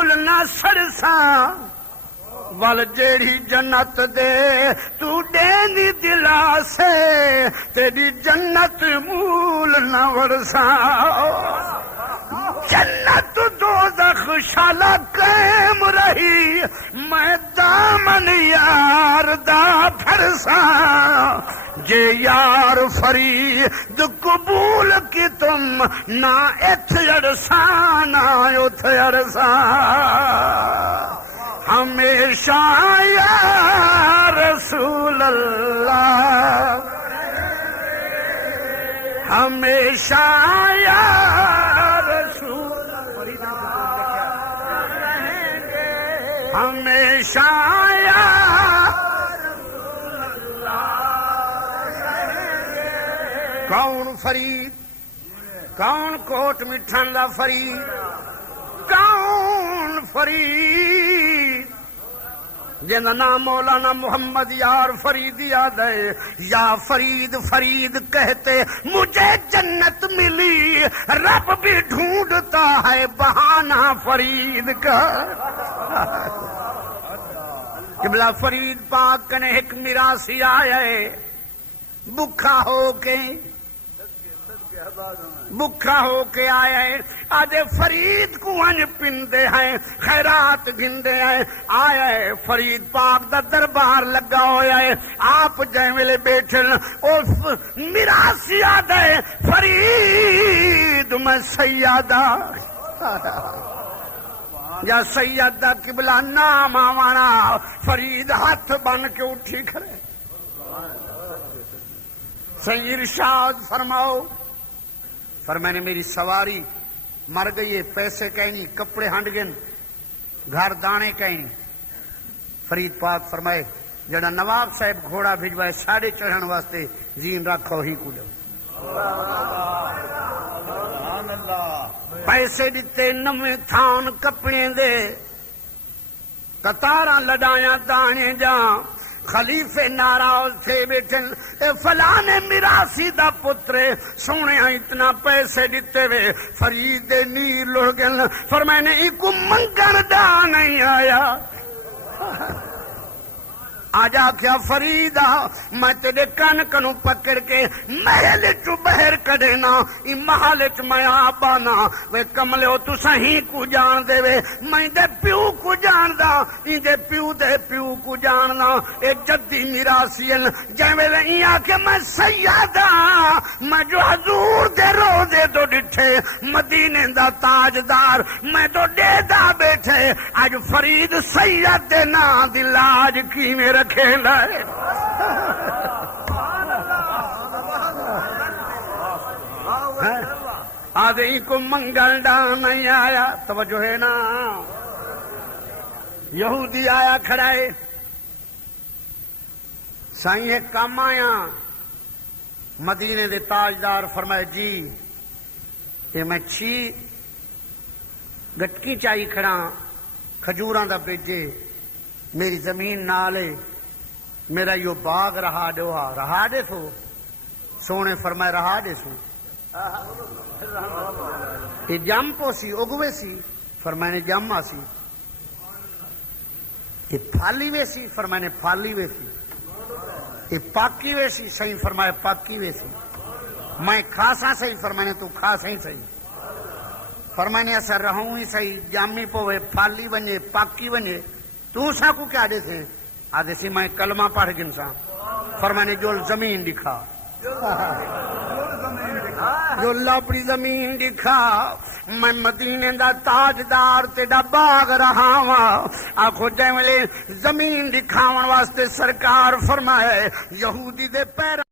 نہ سڑساں ول جیڑی جنت دے تو دینی دلا سے تیری جنت مول نہ ورساں جنت دوزخ شالا قائم رہی میں دامن یار دا پھرساں جے یار فرید قبول کی تم نہ اتھ عرصاں نہ اتھ عرصاں ہمیشہ یا رسول اللہ ہمیشہ یا رسول ہمیشہ یا کون فرید کون کوٹ مٹھن دا فرید کون فرید جنہا نام مولانا محمد یار فرید یاد ہے یا فرید فرید کہتے مجھے جنت ملی رب بھی ڈھونڈتا ہے بہانہ فرید کا قبلہ فرید پاک کنے ایک میراثی آیا ہے بکھا ہو کے آیا ہے آدھے فرید کو انج پندے ہیں خیرات گھندے ہیں آیا ہے فرید پاک دا دربار لگا ہویا ہے آپ جائیں ملے بیٹھن میراثی آدھے فرید میں سیادہ یا سیادہ قبلہ نام آوانا فرید ہاتھ بن کے اٹھی کھڑے سی ارشاد فرماؤ فرمانے میری سواری مر گئی ہے پیسے کہیں کپڑے ہنڈ گن گھر دانے کہیں فرید پاک فرمائے جڑا نواب صاحب گھوڑا بھیجوائے ساڑھے چڑھن واسطے زین رکھو ہی کو پیسے دیتے نمے تھان کپڑے دے قطاراں لڑایاں دانے جاں خلیفے ناراض تھے بیٹھن اے فلانے میراثی دا پترے سونے اتنا پیسے دیتے وے فرید نیر لڑ گل فرمانے ایکو منگن دا نہیں آیا آجا کیا فریدہ میں تیرے کن کنو پکڑ کے محل چو بہر کڑینا ای محل چو میں آبانا وے کملے ہو تو سہی کو جان دے وے میں دے پیو کو جان دا ای دے پیو کو جان دا اے جدی میراسین جائے وے ای آکے میں سیادہ میں جو حضور دے روزے دو ڈٹھے مدینے دا تاجدار میں تو دے دا بیٹھے آج فرید سید دے نا دلاج کی میں رکھے لائے آدھے کو منگل ڈان نہیں آیا توجہ ہے نا یہودی آیا کھڑائے سائیں ایک کام آیا مدینے دے تاجدار فرمائے جی یہ میں چھی گٹکی چاہی کھڑا کھجوراں دا بیجے میری زمین نالے میرا یو باغ رہا دے سو سونے فرمائے رہا دے سو یہ جم پو سی اگوے سی فرمائے نے جم آسی یہ پھالی وے سی فرمائے نے پھالی وے سی یہ پاکی وے سی صحیح فرمائے پاکی وے سی میں کھاسا صحیح فرمائے نے تو کھاسا ہی صحیح فرمائے نے ایسا رہوں ہی صحیح جامی پوے پھالی بنجے پاکی بنجے تو سا کو کیا دے تھے آدھے سی میں کلمہ پڑھ گن سا فرمانے جو زمین دکھا جو لاپڑی زمین دکھا میں مدینے دا تاجدار تیڑا باغ رہا ہوا آنکھو جائے ملے زمین دکھاون واسطے سرکار فرمائے یہودی دے پیر